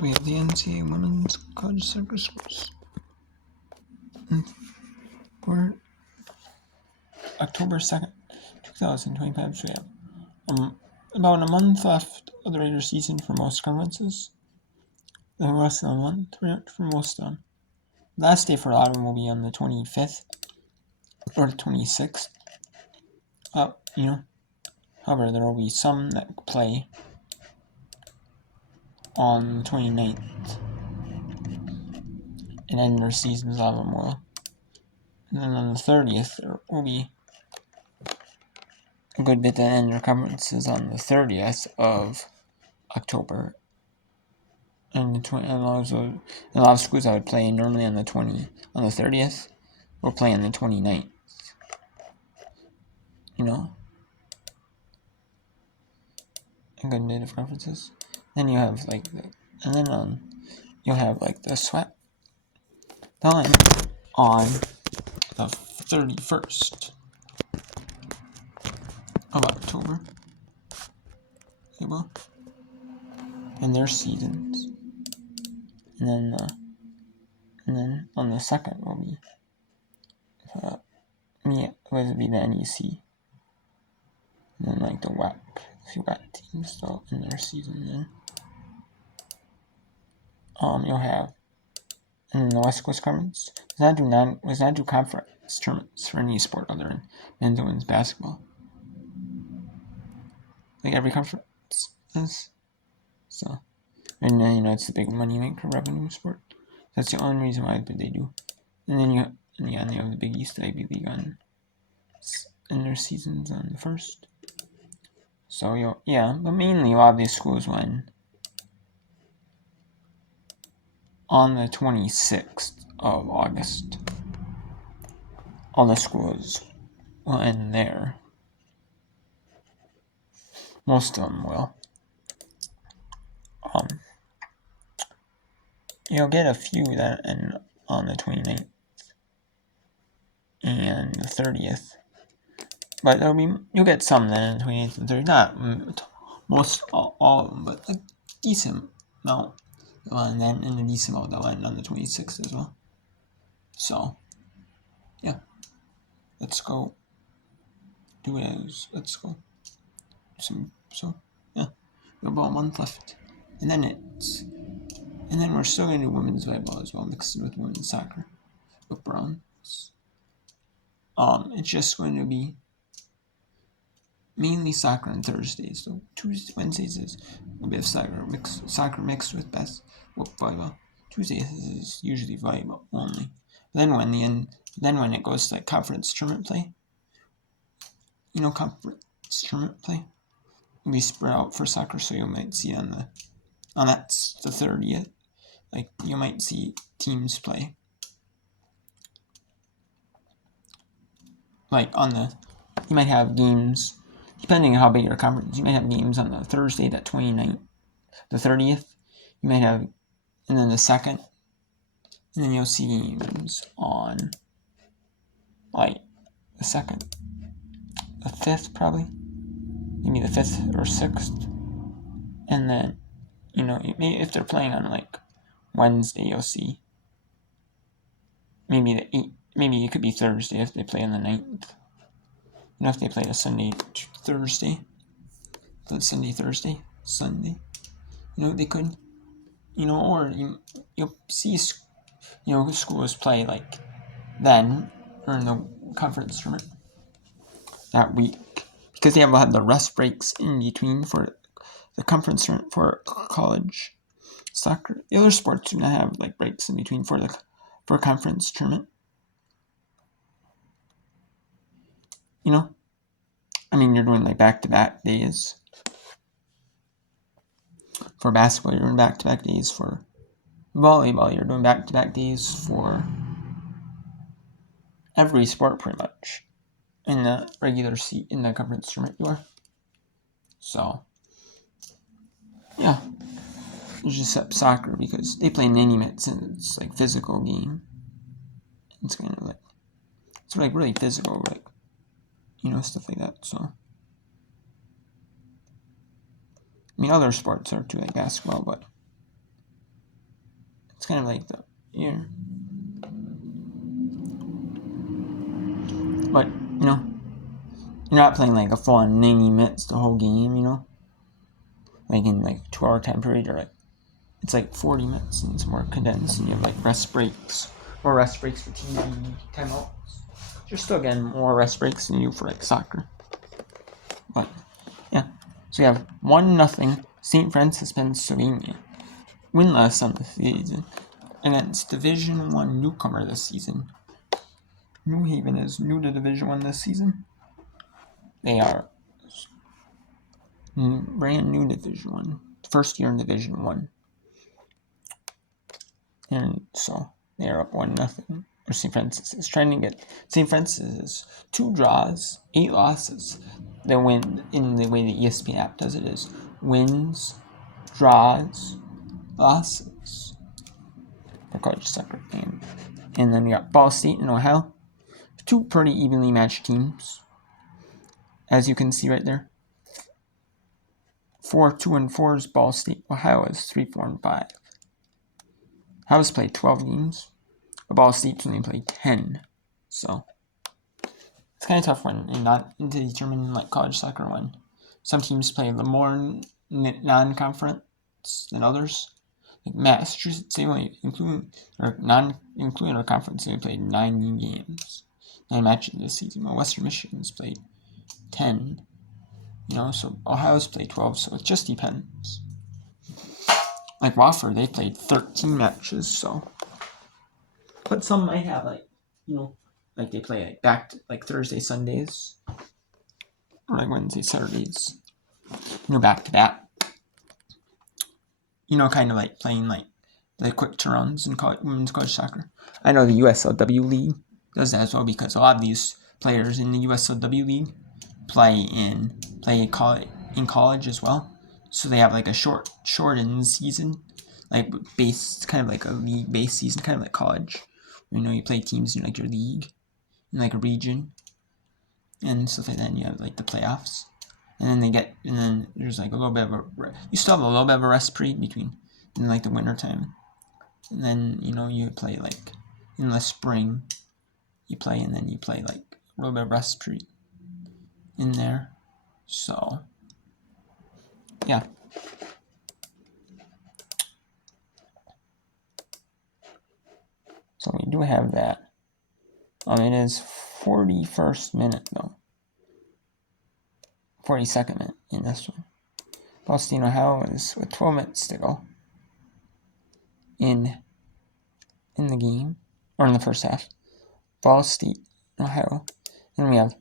we have the NCAA Women's College Soccer Schools. For October 2nd, 2025, so we have about a month left of the regular season for most conferences. The rest of the month for most of them. Last day for a lot of them will be on the 25th or the 26th. However, there will be some that play on the 29th. And end their seasons, a lot of them will. And then on the 30th, there will be a good bit that end their conferences on the 30th of October. And a lot of schools that would play normally on the 30th will play on the 29th. A good bit of conferences. Then you have you'll have the sweat done on the 31st of October. They will. And their seasons. And then on the 2nd will be the NEC. And then the WAC teams still in their season then. You'll have the West Coast Conference does not do conference tournaments for any sport other than men's and women's basketball. Like every conference does. So, and it's the big money maker revenue sport. That's the only reason why they do. And then you have the Big East Ivy League in their seasons on the 1st. So but mainly a lot of these schools win on the 26th of August. All the schools will end there. Most of them will. You'll get a few that end on the 29th and the 30th. But you'll get some that end on the 28th and 30th. Not most, all of them, but a decent amount. And then a decent amount that'll end on the 26th as well. So, yeah. Let's go. Do it as, let's go. We have about a month left. And then we're still going to do women's volleyball as well, mixed with women's soccer with bronze. It's just going to be mainly soccer on Thursdays. So Wednesdays is a bit of soccer mixed with volleyball. Tuesdays is usually volleyball only. Then when it goes to conference tournament play, will be spread out for soccer, so you might see on that's the 30th. You might see teams play. You might have games, depending on how big your conference, you might have games on the Thursday, that 29th, the 30th, you might have, and then the 2nd, and then you'll see games on, the 2nd, the 5th probably, maybe the 5th or 6th, and then, if they're playing on, Wednesday, you'll see, maybe the 8th, maybe it could be Thursday if they play on the 9th. If they play a Sunday, Thursday, they could, or you'll see, schools play then or in the conference tournament that week because they have the rest breaks in between for the conference tournament for college soccer. The other sports do not have breaks in between for conference tournament. You're doing back-to-back days. For basketball, you're doing back-to-back days. For volleyball, you're doing back-to-back days for every sport pretty much. In the regular seat in the conference tournament you are. So, yeah. It's just soccer because they play mini mitts and it's physical game. It's kind of it's really physical, stuff like that. So, other sports are too, basketball, but It's kind of like the year. But, you're not playing like a full on 90 minutes the whole game, like in like 2-hour time period, or like it's like 40 minutes and it's more condensed, and you have like more rest breaks for TV timeouts. You're still getting more rest breaks than you for like soccer. But yeah, so you have 1-0 St. Francis, Pennsylvania, winless on the season against Division I newcomer this season. New Haven is new to Division I this season. They are brand new Division I, first year in Division I. And so they are up 1-0. Or St. Francis is trying to get St. Francis 2 draws, 8 losses. They win in the way the ESPN app does it is wins, draws, losses for college soccer. And then we got Ball State and Ohio, 2 pretty evenly matched teams, as you can see right there. 4-2-4 is Ball State. Ohio is 3-4-5. Ohio's played 12 games. Ball State's only played 10. So it's kind of tough when not to determine like college soccer when some teams play the more non-conference than others. Like Massachusetts, they only including our conference, they played 9 games, 9 matches this season. While Western Michigan's played 10. So Ohio's played 12. So it just depends. Like Wofford, they played 13 matches. So, but some might have like they play like back to, like Thursday, Sundays, or like Wednesday, Saturdays. Back to back. Kind of like playing like the quick turnarounds in women's college soccer. I know the USLW League does that as well, because a lot of these players in the USLW League play in college as well. So they have like a shortened season, like based kind of like a league based season, kind of like college. You play teams in like your league, in like a region, and stuff like that. And you have like the playoffs. And then there's like a little bit of you still have a little bit of a rest period between in like the winter time. And then, you play like in the spring, you play, and then you play like a little bit of rest period in there. So, yeah. So we do have that. It is 41st minute though. 42nd minute in this one. Boston, Ohio is with 12 minutes to go in the game, or in the first half. Ball State, Ohio. Then we have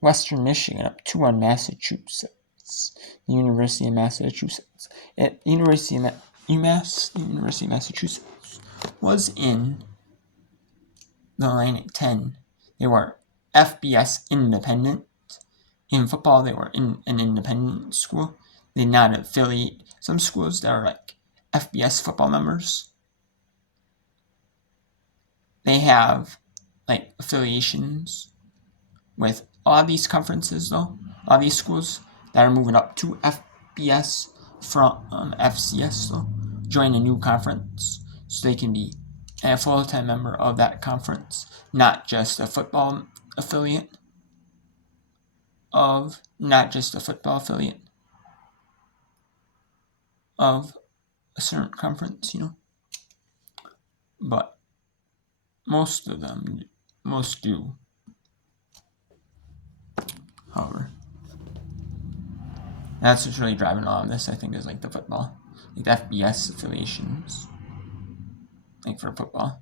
Western Michigan up 2-1 Massachusetts. The University of Massachusetts. University of Massachusetts was in the line at 10. They were FBS independent. In football, they were in an independent school. They did not affiliate. Some schools that are like FBS football members, they have like affiliations with a lot of these conferences, though. A lot of these schools that are moving up to FBS from FCS, though, join a new conference so they can be a full-time member of that conference, not just a football affiliate of a certain conference, But most do. However, that's what's really driving all of this, I think, is like the football, like the FBS affiliations, like for football.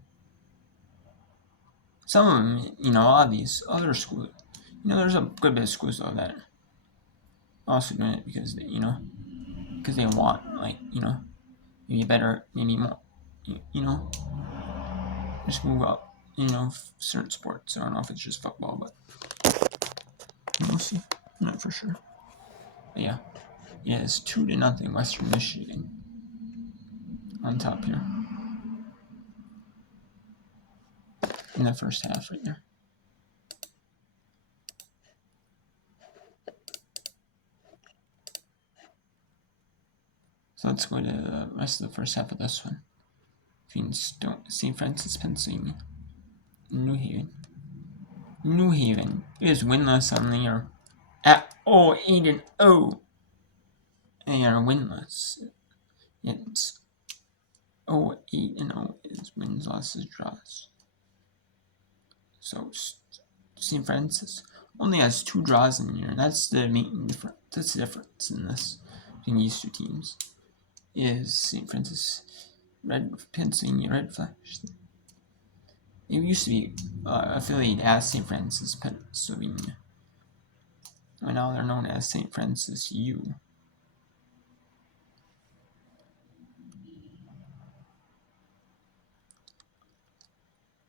Some of them, a lot of these other schools, there's a good bit of schools though that are also doing it because because they want maybe better, maybe more, just move up, certain sports. I don't know if it's just football, but we'll see. I'm not for sure. But yeah, it's 2-0 Western Michigan on top here in the first half right there. So let's go to the rest of the first half of this one. between St. Francis, Pennsylvania, and New Haven. New Haven is winless on the year at 8-0. They are winless. It's 8-0 is wins, losses, draws. So St. Francis only has 2 draws in the year. That's the main difference. That's the difference in this between these two teams. Is St. Francis Pennsylvania Red Flash. It used to be affiliated as St. Francis, Pennsylvania. And now they're known as St. Francis U.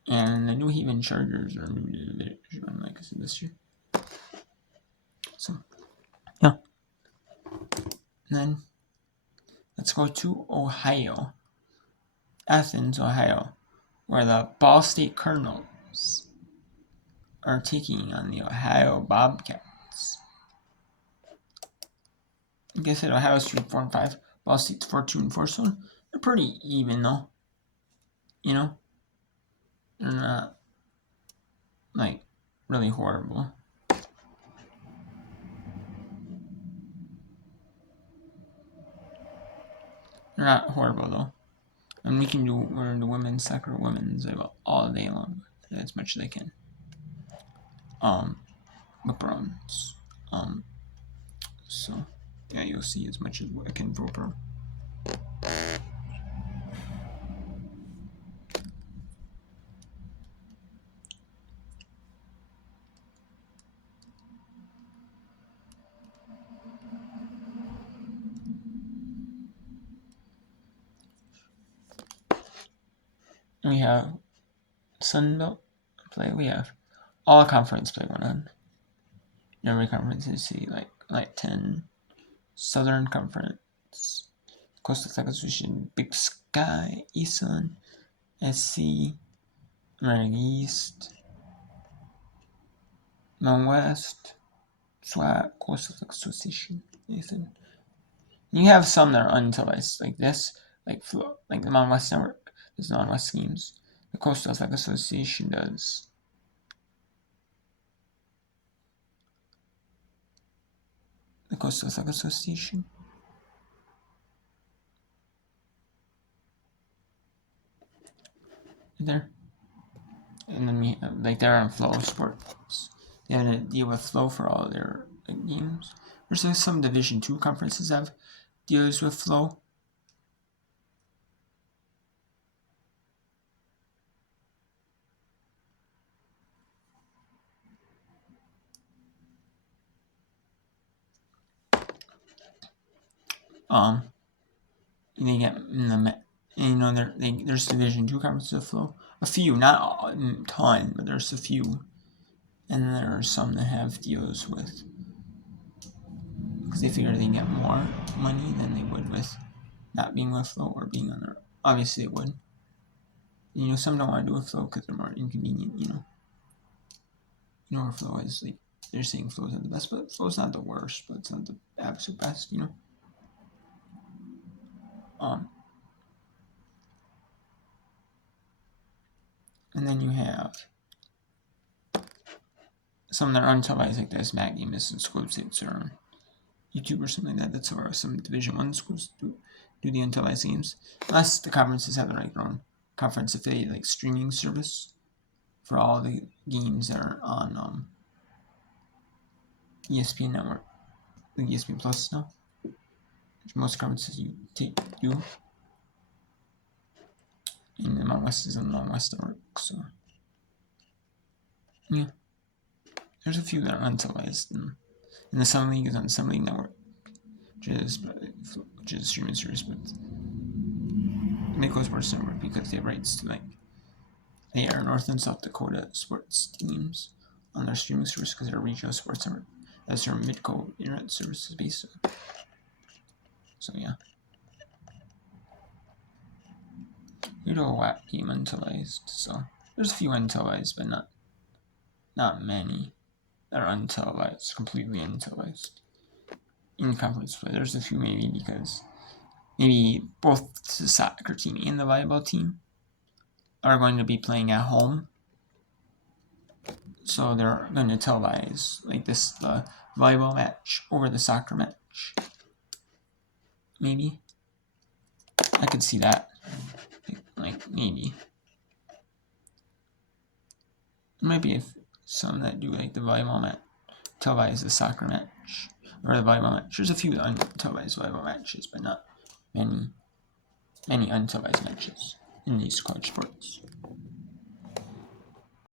And the New Haven Chargers are new to the division, like I said, this year. So, yeah. And then, let's go to Ohio. Athens, Ohio, where the Ball State Cardinals are taking on the Ohio Bobcats. Like I said, Ohio's 3-4-5. Ball State's 4-2-4, so they're pretty even, though. You know? They're not, like, really horrible. They're not horrible, though. And we can do, we're into women's soccer, women's all day long, as much as I can. LeBron's. So, yeah, you'll see as much as I can for pro. We have Sunbelt play. We have all conference play going on. Every conference is see like 10. Southern Conference, Coastal Athletic Association, Big Sky, Eason, SC, American East, Mountain West, SWAT, Coastal Athletic Association, Nathan. You have some that are untelevised, like this, like the Mountain West Network does Mountain West schemes. The Coastal Athletic Association does. The Coastal Athletic Association. There. And then we have, like, they're on Flow Sports. They have to deal with Flow for all their games. There's some Division 2 conferences have deals with Flow. They get in the, there's Division 2 conferences of Flow. A few, not a ton, but there's a few. And there are some that have deals with, because they figure they can get more money than they would with not being with Flow or being on their. Obviously, it would. Some don't want to do a Flow because they're more inconvenient. Where Flow is, like, they're saying Flow's not the best, but Flow's not the worst, but it's not the absolute best. And then you have some that are untelevised, like this Mac game is in school states or on YouTube or something like that. That's where some Division 1 schools do the untelevised games. Unless the conferences have their own conference affiliate, like streaming service for all the games that are on ESPN Network, like ESPN Plus now, which most conferences do. And the Mountain West is on the Mountain West Network, so yeah. There's a few that are untelevised, and the Sun League is on the Sun League Network, which is a streaming service, but Midco Sports Network, because they have rights to, like, they are North and South Dakota sports teams on their streaming service because they're a regional sports network. That's their Midco internet service is based on. So yeah. You do a WAP game untelevised, so there's a few untelevised, but not many that are untelevised, completely untelevised. In conference play, there's a few maybe because maybe both the soccer team and the volleyball team are going to be playing at home, so they're going to televise like this, the volleyball match over the soccer match. Maybe I could see that, like maybe there might be some that do like the volleyball match televise the soccer match or the volleyball match. There's a few untelevised volleyball matches, but not many untelevised matches in these college sports.